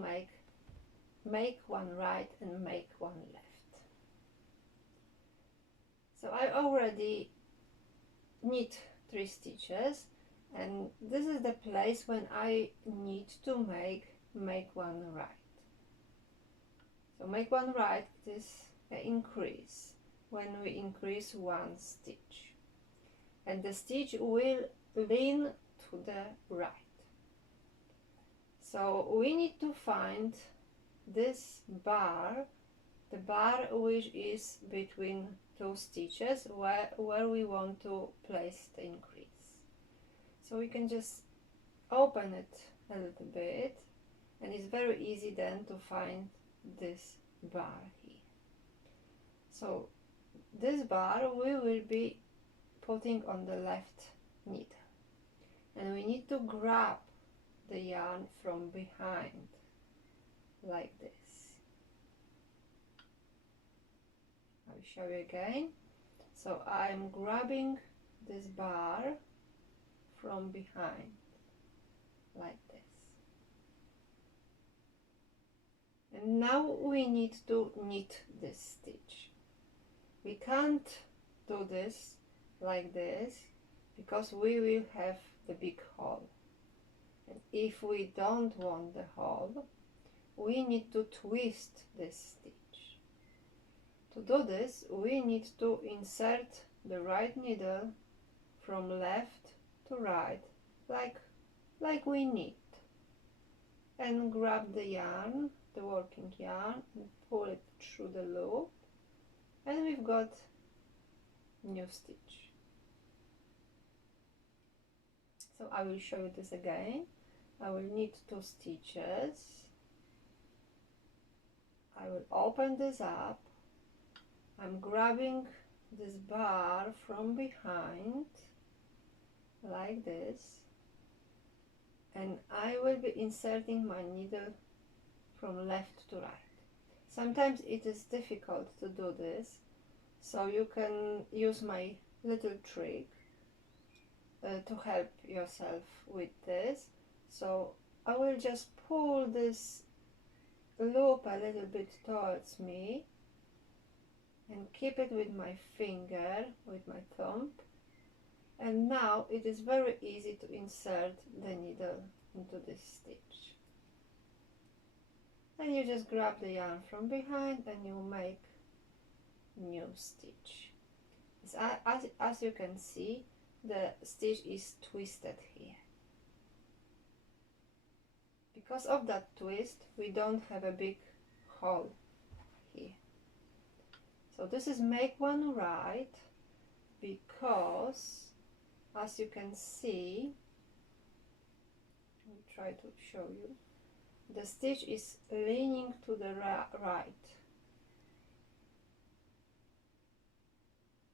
make one right and make one left. So I already knit 3 stitches, and this is the place when I need to make one right. So make one right is an increase, when we increase 1 stitch, and the stitch will lean to the right. So we need to find this bar, the bar which is between 2 stitches where we want to place the increase. So we can just open it a little bit, and it's very easy then to find this bar here. So this bar we will be putting on the left needle, and we need to grab the yarn from behind like this. I'll show you again. So I'm grabbing this bar from behind like this, and now we need to knit this stitch. We can't do this like this because we will have the big hole, and if we don't want the hole, we need to twist this stitch. To do this, we need to insert the right needle from left to right, like we knit, and grab the yarn, the working yarn, and pull it through the loop, and we've got new stitch. So I will show you this again. I will knit 2 stitches. I will open this up. I'm grabbing this bar from behind like this, and I will be inserting my needle from left to right. Sometimes it is difficult to do this, so you can use my little trick to help yourself with this. So I will just pull this loop a little bit towards me and keep it with my finger, with my thumb, and now it is very easy to insert the needle into this stitch. And you just grab the yarn from behind and you make new stitch. As you can see, the stitch is twisted here. Because of that twist, we don't have a big hole here. So this is make one right, because as you can see, I'll try to show you, the stitch is leaning to the right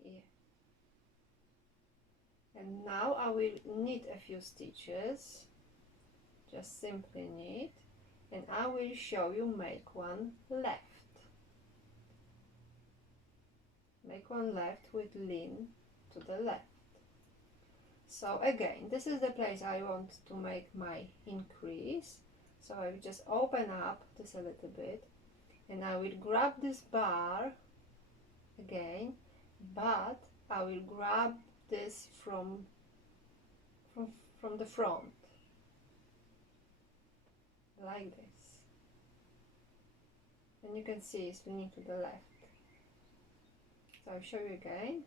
here. And now I will knit a few stitches, just simply knit, and I will show you make one left. Make one left with lean to the left. So again, this is the place I want to make my increase. So I will just open up this a little bit, and I will grab this bar again, but I will grab this from the front like this, and you can see it's leaning to the left. So I'll show you again.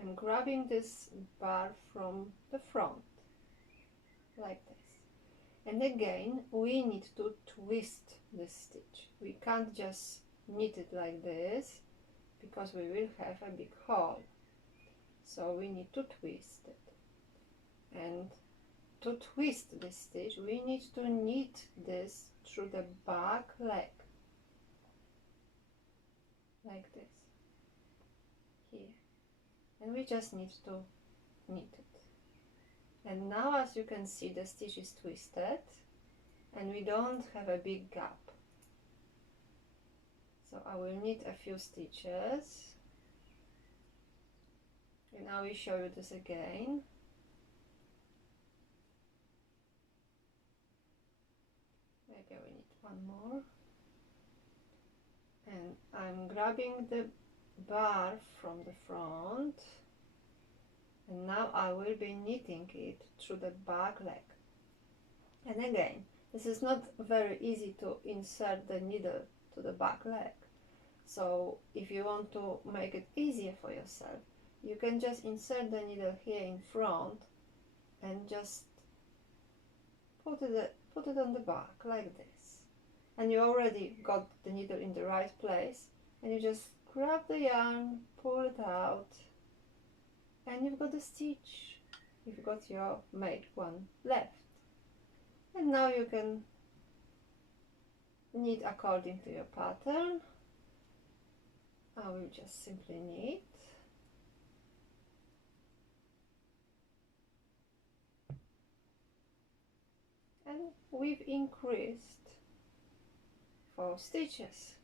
I'm grabbing this bar from the front like this, and again we need to twist this stitch. We can't just knit it like this because we will have a big hole, so we need to twist it. And to twist this stitch, we need to knit this through the back leg like this here, and we just need to knit it. And now, as you can see, the stitch is twisted and we don't have a big gap. So I will knit a few stitches, and I will show you this again. Okay, we need one more. And I'm grabbing the bar from the front, and now I will be knitting it through the back leg. And again, this is not very easy to insert the needle to the back leg. So if you want to make it easier for yourself, you can just insert the needle here in front and just put it on the back like this. And you already got the needle in the right place, and you just grab the yarn, pull it out, and you've got a stitch. You've got your made one left. And now you can knit according to your pattern. I will just simply knit. And we've increased 4 stitches.